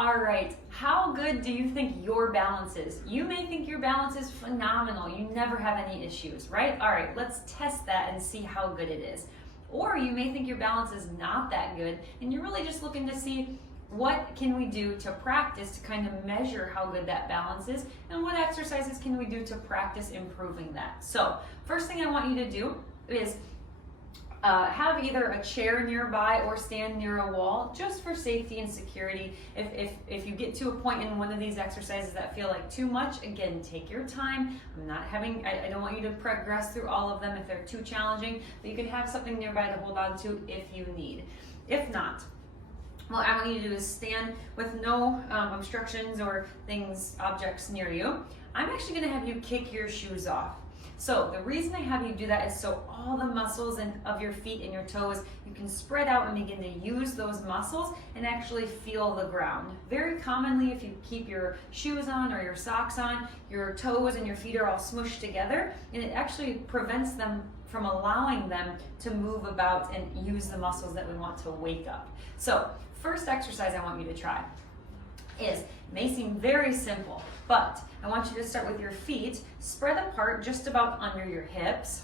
All right, how good do you think your balance is? You may think your balance is phenomenal. You never have any issues, right? All right, let's test that and see how good it is. Or you may think your balance is not that good and you're really just looking to see what can we do to practice to kind of measure how good that balance is, and what exercises can we do to practice improving that. So first thing I want you to do is have either a chair nearby or stand near a wall, just for safety and security. If you get to a point in one of these exercises that feel like too much, again, take your time. I don't want you to progress through all of them if they're too challenging, but you can have something nearby to hold on to if you need. If not, what I want you to do is stand with no obstructions or objects near you. I'm actually going to have you kick your shoes off. So the reason I have you do that is so all the muscles of your feet and your toes, you can spread out and begin to use those muscles and actually feel the ground. Very commonly, if you keep your shoes on or your socks on, your toes and your feet are all smushed together, and it actually prevents them from allowing them to move about and use the muscles that we want to wake up. So first exercise I want you to try is, it may seem very simple, but I want you to start with your feet spread apart just about under your hips.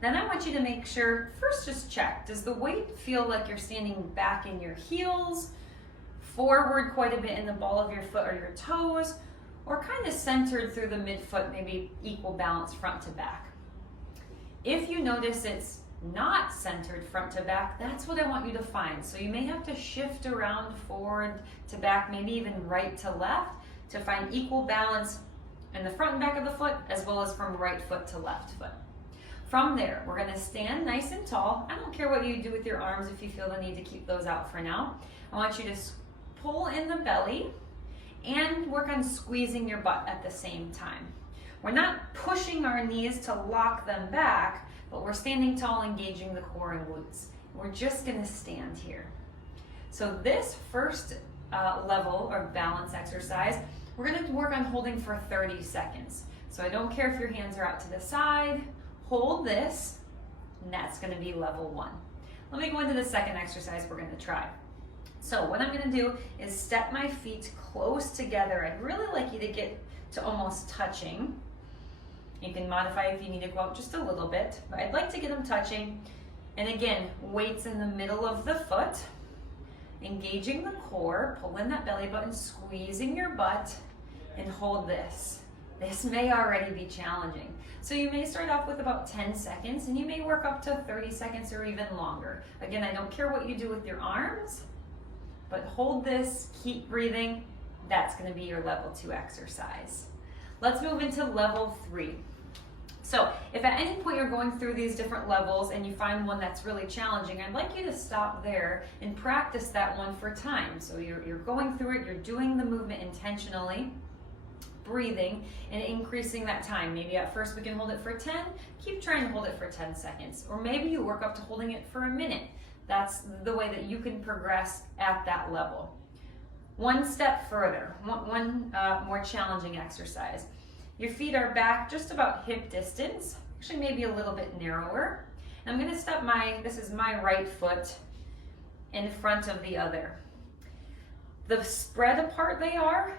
Then I want you to make sure, first just check, does the weight feel like you're standing back in your heels, forward quite a bit in the ball of your foot or your toes, or kind of centered through the midfoot, maybe equal balance front to back? If you notice it's not centered front to back, that's what I want you to find. So you may have to shift around forward to back, maybe even right to left, to find equal balance in the front and back of the foot, as well as from right foot to left foot. From there, we're going to stand nice and tall. I don't care what you do with your arms if you feel the need to keep those out for now. I want you to pull in the belly and work on squeezing your butt at the same time. We're not pushing our knees to lock them back, but we're standing tall, engaging the core and glutes. We're just going to stand here. So this first level or balance exercise, we're going to work on holding for 30 seconds. So I don't care if your hands are out to the side, hold this, and that's going to be level 1. Let me go into the second exercise we're going to try. So what I'm going to do is step my feet close together. I'd really like you to get to almost touching. You can modify if you need to go out just a little bit, but I'd like to get them touching. And again, weights in the middle of the foot, engaging the core, pull in that belly button, squeezing your butt, and hold this. This may already be challenging. So you may start off with about 10 seconds, and you may work up to 30 seconds or even longer. Again, I don't care what you do with your arms, but hold this, keep breathing. That's going to be your level 2 exercise. Let's move into level 3. So if at any point you're going through these different levels and you find one that's really challenging, I'd like you to stop there and practice that one for time. So you're going through it, you're doing the movement intentionally, breathing, and increasing that time. Maybe at first we can hold it for 10, keep trying to hold it for 10 seconds. Or maybe you work up to holding it for a minute. That's the way that you can progress at that level. One step further, one more challenging exercise. Your feet are back just about hip distance, actually maybe a little bit narrower. And I'm going to step this is my right foot in front of the other. The spread apart they are,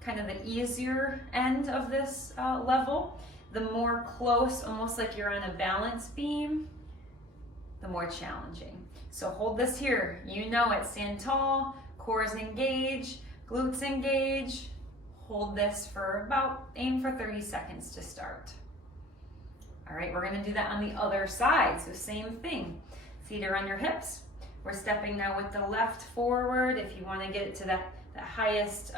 kind of the easier end of this level. The more close, almost like you're on a balance beam, the more challenging. So hold this here, you know it, stand tall, cores engage, glutes engage. Hold this for aim for 30 seconds to start. All right, we're gonna do that on the other side, so same thing. Feet are on your hips. We're stepping now with the left forward. If you wanna get it to the highest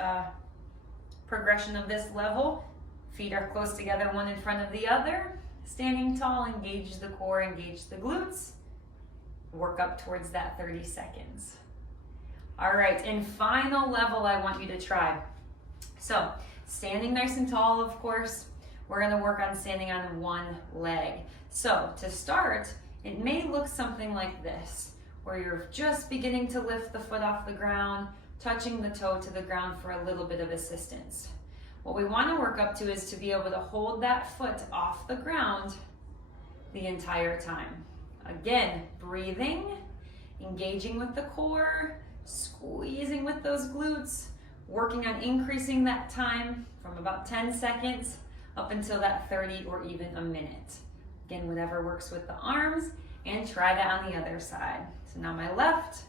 progression of this level, feet are close together, one in front of the other. Standing tall, engage the core, engage the glutes. Work up towards that 30 seconds. All right, and final level I want you to try. So, standing nice and tall, of course, we're gonna work on standing on one leg. So, to start, it may look something like this, where you're just beginning to lift the foot off the ground, touching the toe to the ground for a little bit of assistance. What we wanna work up to is to be able to hold that foot off the ground the entire time. Again, breathing, engaging with the core, squeezing with those glutes, working on increasing that time from about 10 seconds up until that 30 or even a minute. Again, whatever works with the arms, and try that on the other side. So now my left,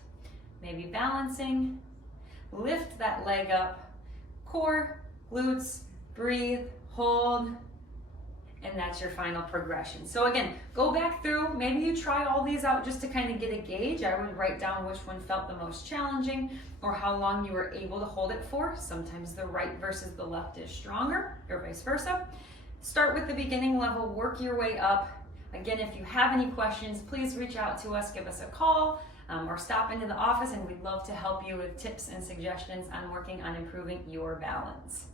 maybe balancing, lift that leg up, core, glutes, breathe, hold, and that's your final progression. So again, go back through, maybe you try all these out just to kind of get a gauge. I would write down which one felt the most challenging or how long you were able to hold it for. Sometimes the right versus the left is stronger, or vice versa. Start with the beginning level, work your way up. Again, if you have any questions, please reach out to us, give us a call, or stop into the office, and we'd love to help you with tips and suggestions on working on improving your balance.